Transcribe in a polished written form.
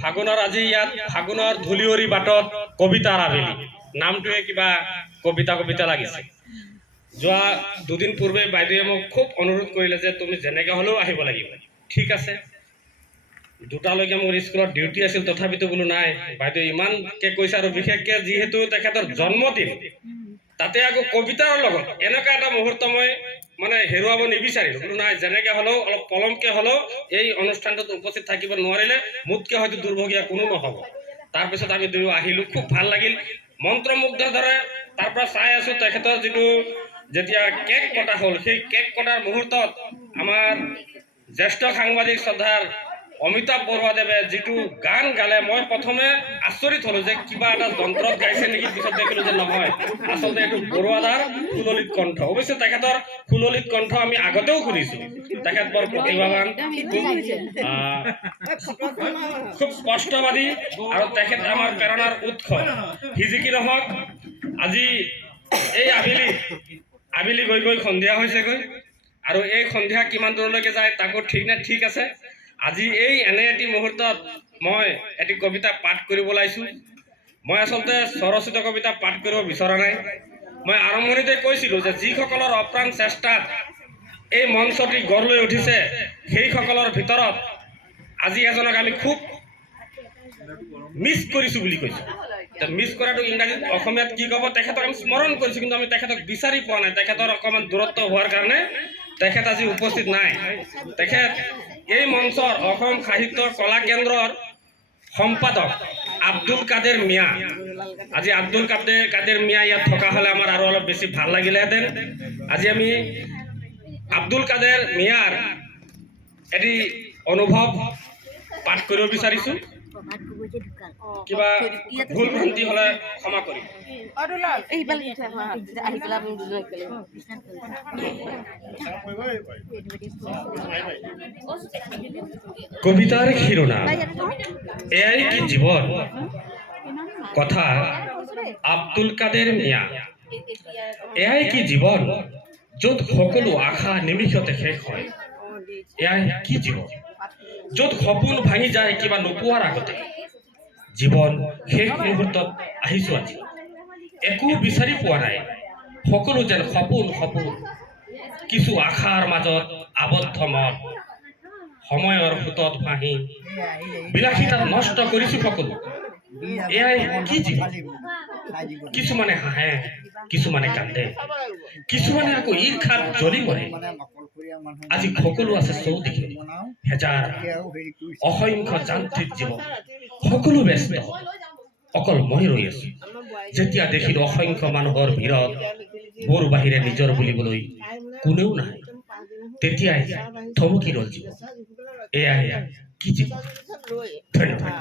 ফাগুনৰ আজি ইয়াত ফাগুনৰ ধূলিয়ৰী বাটত কবিতাৰ আবেলি নামটোৱে কিবা কবিতা কবিতা লাগিছে। যোৱা দুদিন পূৰ্বে বাইদেৱে মোক খুব অনুৰোধ কৰিলে যে তুমি যেনেকৈ হ'লেও আহিব লাগিব। ঠিক আছে, দুটালৈকে মোৰ স্কুলত ডিউটি আছিল, তথাপিতো বোলো নাই, বাইদেৱে ইমানকৈ কৈছে আৰু বিশেষকৈ যিহেতু তেখেতৰ জন্মদিন, তাতে আকৌ কবিতাৰ লগত এনেকুৱা এটা মুহূৰ্ত মই মানে হেৰুৱাব নিবিচাৰিলোঁ। বোলো নাই, যেনেকৈ হ'লেও অলপ পলমকৈ হ'লেও এই অনুষ্ঠানটোত উপস্থিত থাকিব নোৱাৰিলে মোতকৈ হয়তো দুৰ্ভগীয়া কোনো নহ'ব। তাৰপিছত আমি দুয়ো আহিলোঁ, খুব ভাল লাগিল, মন্ত্ৰমুগ্ধ ধৰে। তাৰ পৰা চাই আছোঁ তেখেতৰ যিটো যেতিয়া কেক কটা হ'ল, সেই কেক কটাৰ মুহূৰ্তত আমাৰ জ্যেষ্ঠ সাংবাদিক শ্ৰদ্ধাৰ অমিতাভ বৰুৱাদেৱে যিটো গান গালে, মই প্ৰথমে আচৰিত হ'লোঁ যে কিবা এটা যন্ত্ৰত গাইছে নেকি। পিছত দেখিলোঁ যে নহয়, আচলতে এইটো বৰুৱাদাৰ সুললিত কণ্ঠ। অৱশ্যে তেখেতৰ সুললিত কণ্ঠ আমি আগতেও শুনিছোঁ, তেখেত বৰ প্ৰতিভাৱান, খুব স্পষ্টবাদী, আৰু তেখেত আমাৰ প্ৰেৰণাৰ উৎস। সি যি কি নহওক, আজি এই আবেলি গৈ গৈ সন্ধিয়া হৈছেগৈ, আৰু এই সন্ধিয়া কিমান দূৰলৈকে যায় তাকো ঠিক নাই। ঠিক আছে, আজি এই এনে এটি মুহূৰ্তত মই এটি কবিতা পাঠ কৰিব ওলাইছোঁ। মই আচলতে স্বৰচিত কবিতা পাঠ কৰিব বিচৰা নাই। মই আৰম্ভণিতে কৈছিলোঁ যে যিসকলৰ অপ্ৰাণ চেষ্টাত এই মঞ্চটি গঢ় লৈ উঠিছে, সেইসকলৰ ভিতৰত আজি এজনক আমি খুব মিছ কৰিছোঁ বুলি কৈছোঁ। মিছ কৰাটো ইংৰাজীত অসমীয়াত কি ক'ব, তেখেতক আমি স্মৰণ কৰিছোঁ, কিন্তু আমি তেখেতক বিচাৰি পোৱা নাই। তেখেতৰ অকণমান দূৰত্ব হোৱাৰ কাৰণে তেখেত আজি উপস্থিত নাই। তেখেত এই মঞ্চৰ অসম সাহিত্য কলা কেন্দ্ৰৰ সম্পাদক আব্দুল কাদেৰ মিয়া। আজি আব্দুল কাদেৰ মিয়া ইয়াত থকা হ'লে আমাৰ আৰু অলপ বেছি ভাল লাগিলেহেঁতেন। আজি আমি আব্দুল কাদেৰ মিয়াৰ এটি অনুভৱ পাঠ কৰিব বিচাৰিছোঁ। কিবা ভুল ভ্ৰান্তি হ'লে ক্ষমা কৰিম। কবিতাৰ শিৰোনাম এয়াই কি জীৱন, কথা আব্দুল কাদেৰ মিয়া। এয়াই কি জীৱন, য'ত সকলো আশা নিমিষতে শেষ হয়। এয়াই কি জীৱন, য'ত সপোন ভাঙি যায় কিবা নোপোৱাৰ আগতে। জীৱন শেষ মুহূৰ্তত আহিছোঁ আজি, একো বিচাৰি পোৱা নাই, সকলো যেন সপোন সপোন। কিছু আশাৰ মাজত আবদ্ধ মন, সময়ৰ সোঁতত ভাহি বিলাসিতাত নষ্ট কৰিছোঁ সকলো। এয়াই কি জীৱন, কিছুমানে হাঁহে, কিছুমানে কান্দে, কিছুমানে আকৌ ঈৰ্ষাত জ্বলি মৰে। আজি সকলো আছে চৌদিশে, হেজাৰ অসংখ্য যান্ত্ৰিক জীৱন, সকলো ব্যস্ত, অকল মই ৰৈ আছোঁ। যেতিয়া দেখিলোঁ অসংখ্য মানুহৰ ভিৰত মোৰ বাহিৰে নিজৰ বুলিবলৈ কোনেও নাই, তেতিয়াই থমকি ৰ'ল জীৱন। এয়াই কি জীৱন। ধন্যবাদ।